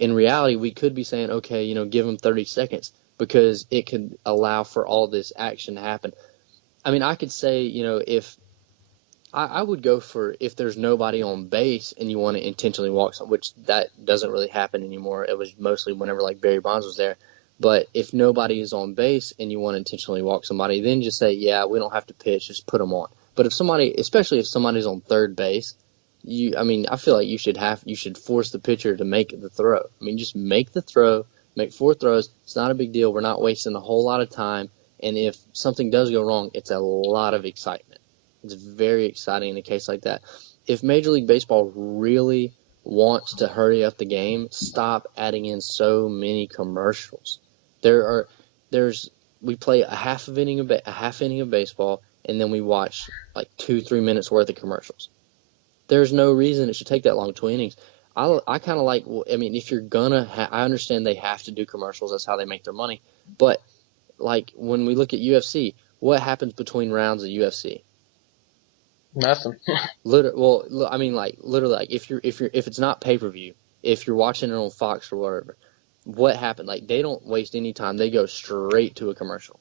in reality, we could be saying, okay, give them 30 seconds because it could allow for all this action to happen. I mean, I could say, if I would go for if there's nobody on base and you want to intentionally walk some, which that doesn't really happen anymore. It was mostly whenever like Barry Bonds was there. But if nobody is on base and you want to intentionally walk somebody, then just say, yeah, we don't have to pitch, just put them on. But if somebody, especially if somebody's on third base, I feel like you should force the pitcher to make the throw. I mean, just make the throw, make 4 throws. It's not a big deal. We're not wasting a whole lot of time. And if something does go wrong, it's a lot of excitement. It's very exciting in a case like that. If Major League Baseball really wants to hurry up the game, stop adding in so many commercials. We play a half inning of baseball, and then we watch like 2-3 minutes worth of commercials. There's no reason it should take that long, 2 innings. I kind of like, if you're gonna, I understand they have to do commercials. That's how they make their money. But like when we look at UFC, what happens between rounds of UFC? Nothing. Literally, like if it's not pay-per-view, if you're watching it on Fox or whatever, what happened? Like they don't waste any time. They go straight to a commercial.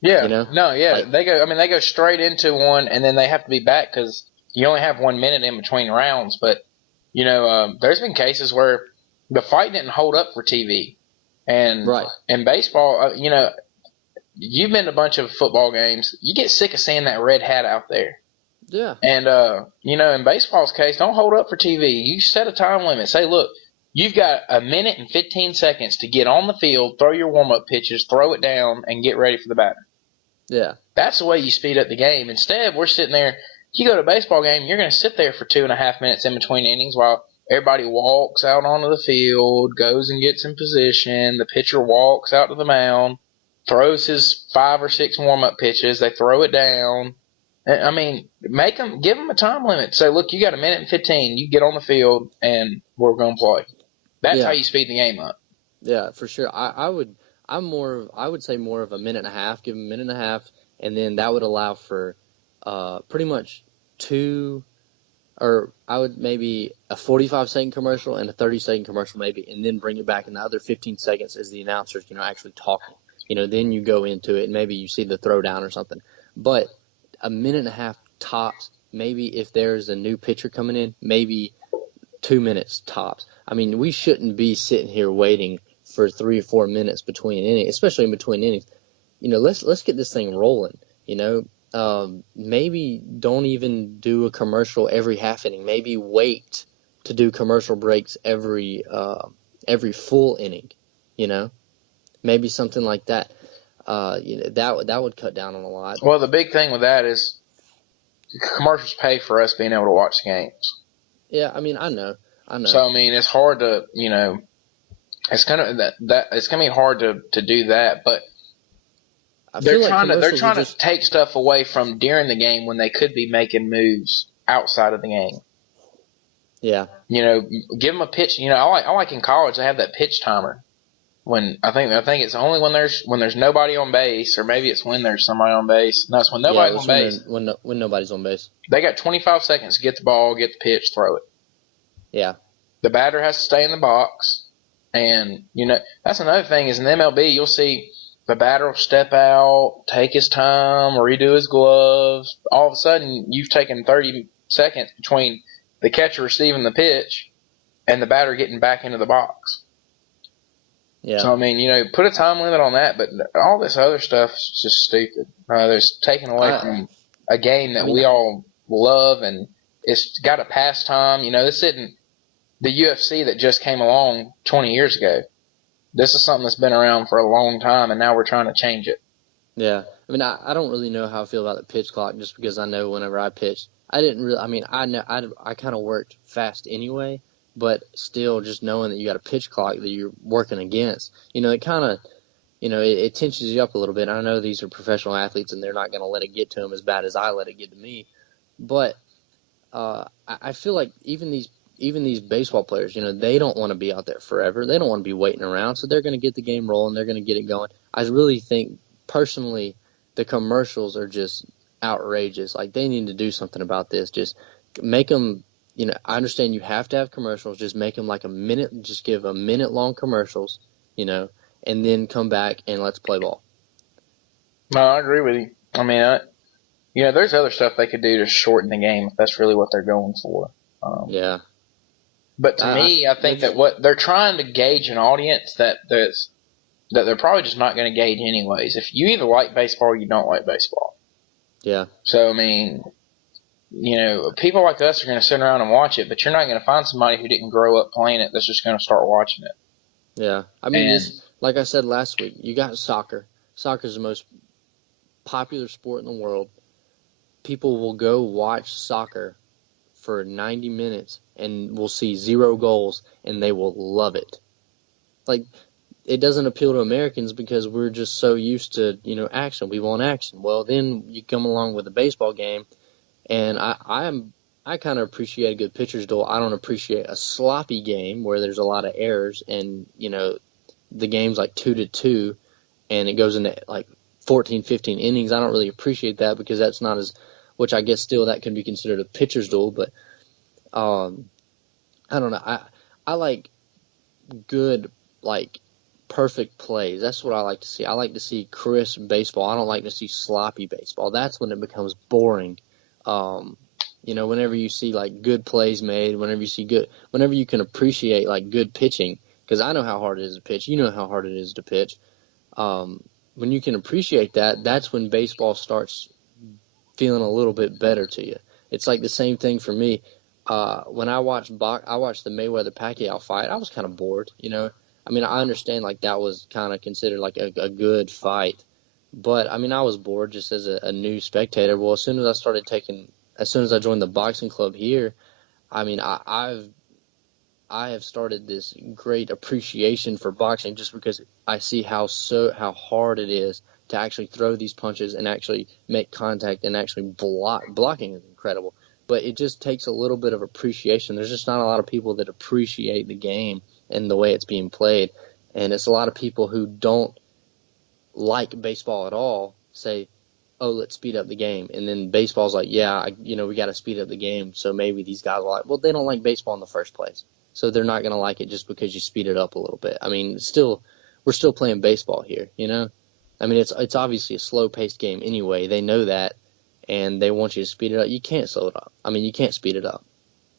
Yeah. No, yeah. Like, they go straight into one, and then they have to be back because you only have 1 minute in between rounds. But, there's been cases where the fight didn't hold up for TV. And in baseball, you've been to a bunch of football games. You get sick of seeing that red hat out there. Yeah. And, in baseball's case, don't hold up for TV. You set a time limit. Say, look, you've got 1 minute and 15 seconds to get on the field, throw your warm-up pitches, throw it down, and get ready for the batter. Yeah. That's the way you speed up the game. Instead, we're sitting there. You go to a baseball game, you're going to sit there for 2.5 minutes in between innings while everybody walks out onto the field, goes and gets in position. The pitcher walks out to the mound, throws his 5 or 6 warm-up pitches. They throw it down. I mean, give them a time limit. Say, look, you got 1 minute and 15. You get on the field, and we're going to play. That's how you speed the game up. Yeah, for sure. I would say more of 1.5 minutes. Give them 1.5 minutes, and then that would allow for pretty much 2, or I would maybe a 45-second commercial and a 30-second commercial maybe, and then bring it back in the other 15 seconds as the announcers, actually talking. Then you go into it and maybe you see the throwdown or something. But 1.5 minutes tops. Maybe if there's a new pitcher coming in, maybe 2 minutes tops. I mean, we shouldn't be sitting here waiting for 3 or 4 minutes between innings, especially in between innings. Let's get this thing rolling. Maybe don't even do a commercial every half inning. Maybe wait to do commercial breaks every full inning. Maybe something like that. That would cut down on a lot. Well, the big thing with that is commercials pay for us being able to watch games. Yeah, I know. So it's hard to, it's kind of it's gonna be hard to do that, but they're trying to take stuff away from during the game when they could be making moves outside of the game. Yeah. Give them a pitch. I like in college they have that pitch timer. When I think it's only when there's nobody on base, or maybe it's when there's somebody on base. No, it's when nobody's on base. When nobody's on base. They got 25 seconds to get the ball, get the pitch, throw it. Yeah. The batter has to stay in the box, and that's another thing is in MLB you'll see the batter will step out, take his time, redo his gloves. All of a sudden you've taken 30 seconds between the catcher receiving the pitch and the batter getting back into the box. Yeah. So, put a time limit on that, but all this other stuff is just stupid. There's taken away from a game that we all love, and it's got a pastime. This isn't the UFC that just came along 20 years ago. This is something that's been around for a long time, and now we're trying to change it. Yeah. I don't really know how I feel about the pitch clock just because I know whenever I pitched, I didn't really, I kind of worked fast anyway. But still, just knowing that you got a pitch clock that you're working against, it kind of, it tensions you up a little bit. I know these are professional athletes, and they're not going to let it get to them as bad as I let it get to me. But I feel like even these baseball players, they don't want to be out there forever. They don't want to be waiting around, so they're going to get the game rolling. They're going to get it going. I really think, personally, the commercials are just outrageous. Like, they need to do something about this. Just make them I understand you have to have commercials. Just make them like a minute. Just give a minute long commercials, and then come back and let's play ball. No, I agree with you. I mean, there's other stuff they could do to shorten the game if that's really what they're going for. Yeah. But to me, I think that what they're trying to gauge an audience that they're probably just not going to gauge anyways. If you either like baseball or you don't like baseball. Yeah. So, I mean, people like us are going to sit around and watch it, but you're not going to find somebody who didn't grow up playing it that's just going to start watching it. Yeah. I mean, like I said last week, you got soccer. Soccer is the most popular sport in the world. People will go watch soccer for 90 minutes and will see 0 goals and they will love it. Like, it doesn't appeal to Americans because we're just so used to, action. We want action. Well, then you come along with a baseball game, and I kind of appreciate a good pitcher's duel. I don't appreciate a sloppy game where there's a lot of errors and, the game's like 2-2 and it goes into like 14, 15 innings. I don't really appreciate that because that's not which I guess still that can be considered a pitcher's duel, but I don't know. I like good, like, perfect plays. That's what I like to see. I like to see crisp baseball. I don't like to see sloppy baseball. That's when it becomes boring. Whenever you see like good plays made, whenever you can appreciate like good pitching, because I know how hard it is to pitch. You know how hard it is to pitch. When you can appreciate that, that's when baseball starts feeling a little bit better to you. It's like the same thing for me. When I watched the Mayweather-Pacquiao fight, I was kind of bored, I mean, I understand like that was kind of considered like a good fight, but I mean, I was bored just as a new spectator. Well, as soon as I joined the boxing club here, I mean, I have started this great appreciation for boxing just because I see how hard it is to actually throw these punches and actually make contact and actually block. Blocking is incredible, but it just takes a little bit of appreciation. There's just not a lot of people that appreciate the game and the way it's being played, and it's a lot of people who don't like baseball at all say, oh, let's speed up the game. And then baseball's like, yeah, we got to speed up the game. So maybe these guys are like, well, they don't like baseball in the first place. So they're not going to like it just because you speed it up a little bit. I mean, we're still playing baseball here, I mean, it's obviously a slow-paced game anyway. They know that, and they want you to speed it up. You can't slow it up. I mean, you can't speed it up.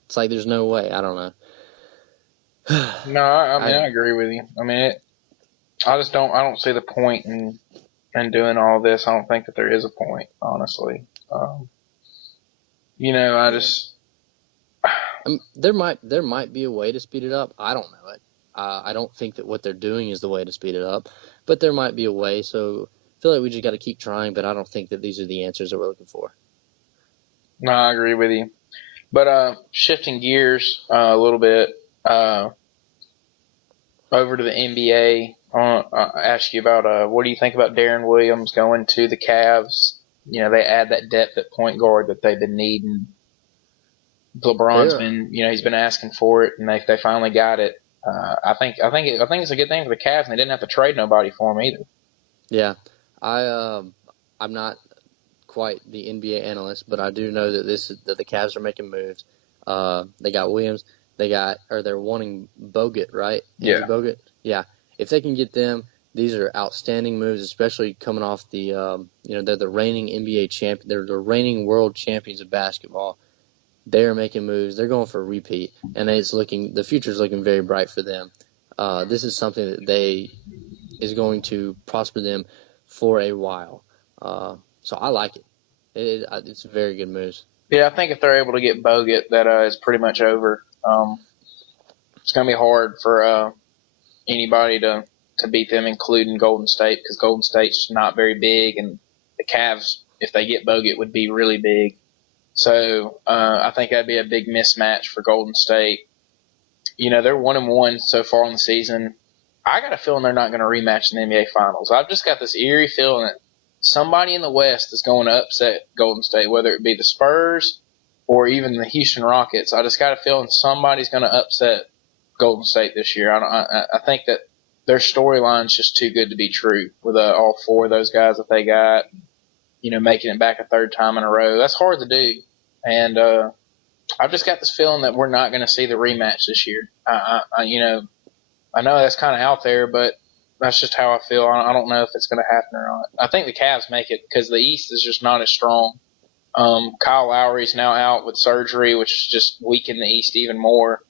It's like there's no way. I don't know. No, I mean, I agree with you. I mean, I don't see the point in doing all this. I don't think that there is a point, honestly. There might be a way to speed it up. I don't know it. I don't think that what they're doing is the way to speed it up, but there might be a way. So I feel like we just got to keep trying, but I don't think that these are the answers that we're looking for. No, I agree with you. But shifting gears a little bit over to the NBA, I want to ask you about what do you think about Darren Williams going to the Cavs? They add that depth at point guard that they've been needing. LeBron's been, he's been asking for it, and they finally got it. I think it's a good thing for the Cavs, and they didn't have to trade nobody for him either. Yeah, I'm not quite the NBA analyst, but I do know that the Cavs are making moves. They got Williams. They're wanting Bogut, right? Yeah. Bogut. Yeah. If they can get them, these are outstanding moves, especially coming off the, they're the reigning NBA champion. They're the reigning world champions of basketball. They're making moves. They're going for a repeat, and the future's looking very bright for them. This is something that is going to prosper them for a while. So I like it. It's a very good move. Yeah, I think if they're able to get Bogut, that is pretty much over. It's going to be hard for anybody to beat them, including Golden State, because Golden State's not very big, and the Cavs, if they get Bogut, would be really big. So I think that'd be a big mismatch for Golden State. They're 1-1 so far in the season. I got a feeling they're not going to rematch in the NBA Finals. I've just got this eerie feeling that somebody in the West is going to upset Golden State, whether it be the Spurs or even the Houston Rockets. I just got a feeling somebody's going to upset Golden State this year. I think that their storyline's just too good to be true with all 4 of those guys that they got, making it back a third time in a row. That's hard to do. And I've just got this feeling that we're not going to see the rematch this year. I know that's kind of out there, but that's just how I feel. I don't know if it's going to happen or not. I think the Cavs make it because the East is just not as strong. Kyle Lowry's now out with surgery, which has just weakened the East even more.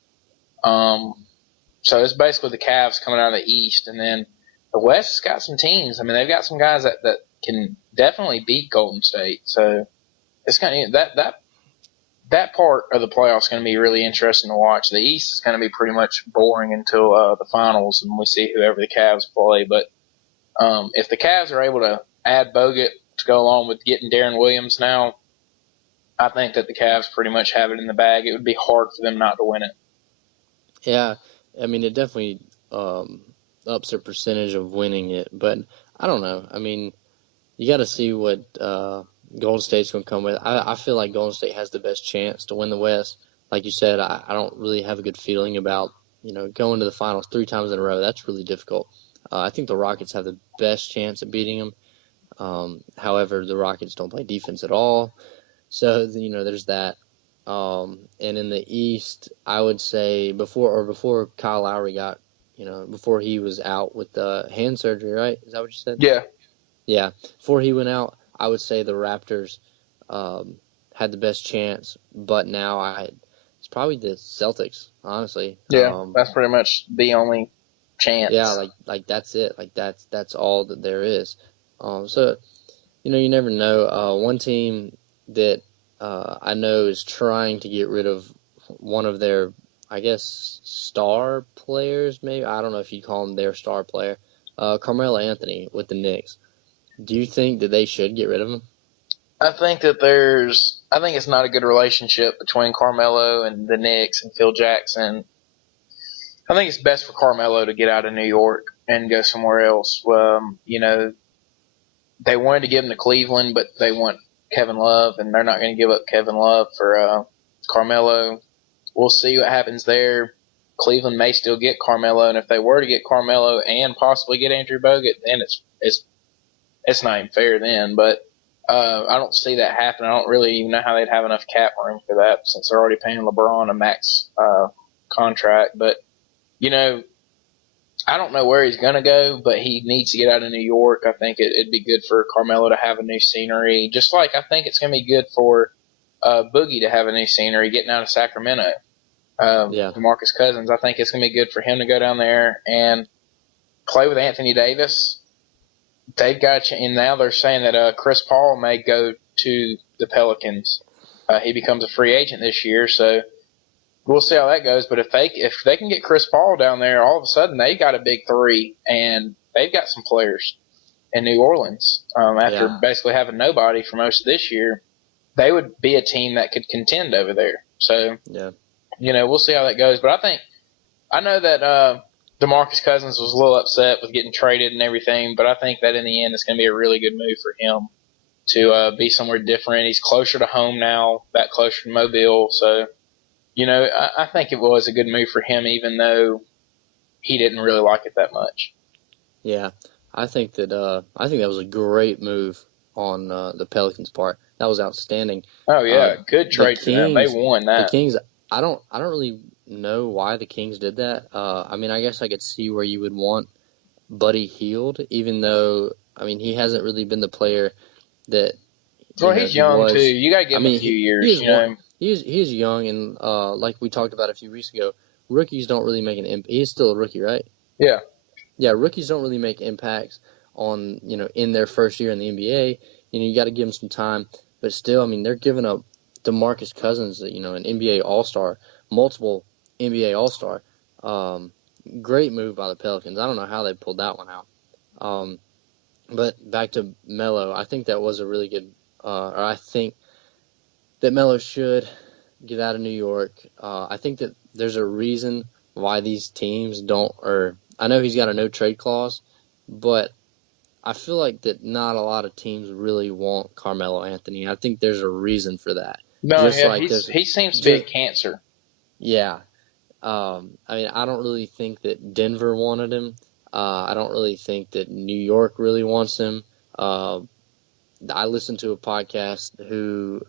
So it's basically the Cavs coming out of the East, and then the West has got some teams. I mean, they've got some guys that can definitely beat Golden State. So it's kind of that part of the playoffs is going to be really interesting to watch. The East is going to be pretty much boring until the finals, and we see whoever the Cavs play. But if the Cavs are able to add Bogut to go along with getting Darren Williams now, I think that the Cavs pretty much have it in the bag. It would be hard for them not to win it. Yeah, I mean, it definitely ups their percentage of winning it, but I don't know. I mean, you got to see what Golden State's going to come with. I feel like Golden State has the best chance to win the West. Like you said, I don't really have a good feeling about going to the finals 3 times in a row. That's really difficult. I think the Rockets have the best chance of beating them. However, the Rockets don't play defense at all. So, there's that. And in the East, I would say before Kyle Lowry got, before he was out with the hand surgery, right? Is that what you said? Yeah. Yeah. Before he went out, I would say the Raptors had the best chance, but now it's probably the Celtics, honestly. Yeah, that's pretty much the only chance. Yeah, like that's it. Like that's all that there is. So, you never know. One team that I know is trying to get rid of one of their, I guess, star players, maybe. I don't know if you call him their star player. Carmelo Anthony with the Knicks. Do you think that they should get rid of him? I think it's not a good relationship between Carmelo and the Knicks and Phil Jackson. I think it's best for Carmelo to get out of New York and go somewhere else. They wanted to give him to Cleveland, but they want Kevin Love, and they're not going to give up Kevin Love for Carmelo. We'll see what happens there. Cleveland may still get Carmelo, and if they were to get Carmelo and possibly get Andrew Bogut, then it's not even fair then. But I don't see that happen. I don't really even know how they'd have enough cap room for that since they're already paying LeBron a max contract. But I don't know where he's going to go, but he needs to get out of New York. I think it'd be good for Carmelo to have a new scenery, just like I think it's going to be good for Boogie to have a new scenery getting out of Sacramento. DeMarcus Cousins, I think it's going to be good for him to go down there and play with Anthony Davis. They've got, and now they're saying that Chris Paul may go to the Pelicans. He becomes a free agent this year, so we'll see how that goes. But if they can get Chris Paul down there, all of a sudden they got a big three, and they've got some players in New Orleans. After basically having nobody for most of this year, they would be a team that could contend over there. So, we'll see how that goes. But I know that DeMarcus Cousins was a little upset with getting traded and everything, but I think that in the end it's going to be a really good move for him to be somewhere different. He's closer to home now, back closer to Mobile, so I think it was a good move for him, even though he didn't really like it that much. Yeah, I think that was a great move on the Pelicans' part. That was outstanding. Oh yeah, good trade for them. They won that. The Kings. I don't really know why the Kings did that. I mean, I guess I could see where you would want Buddy Hield, even though he hasn't really been the player that. Well, he's young too. You got to give him a few years. He's young, and like we talked about a few weeks ago, rookies don't really make an impact. He's still a rookie, right? Yeah. Yeah, rookies don't really make impacts on in their first year in the NBA. You got to give them some time, but still, they're giving up DeMarcus Cousins, an NBA All-Star, multiple NBA All-Star. Great move by the Pelicans. I don't know how they pulled that one out. But back to Melo, I think that was a really good. I think that Melo should get out of New York. I think that there's a reason why these teams don't. Or I know he's got a no trade clause, but I feel like that not a lot of teams really want Carmelo Anthony. I think there's a reason for that. No, he seems to be a cancer. Yeah. I don't really think that Denver wanted him. I don't really think that New York really wants him. I listened to a podcast who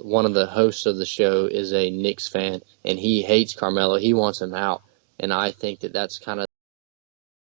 one of the hosts of the show is a Knicks fan, and he hates Carmelo. He wants him out, and I think that that's kind of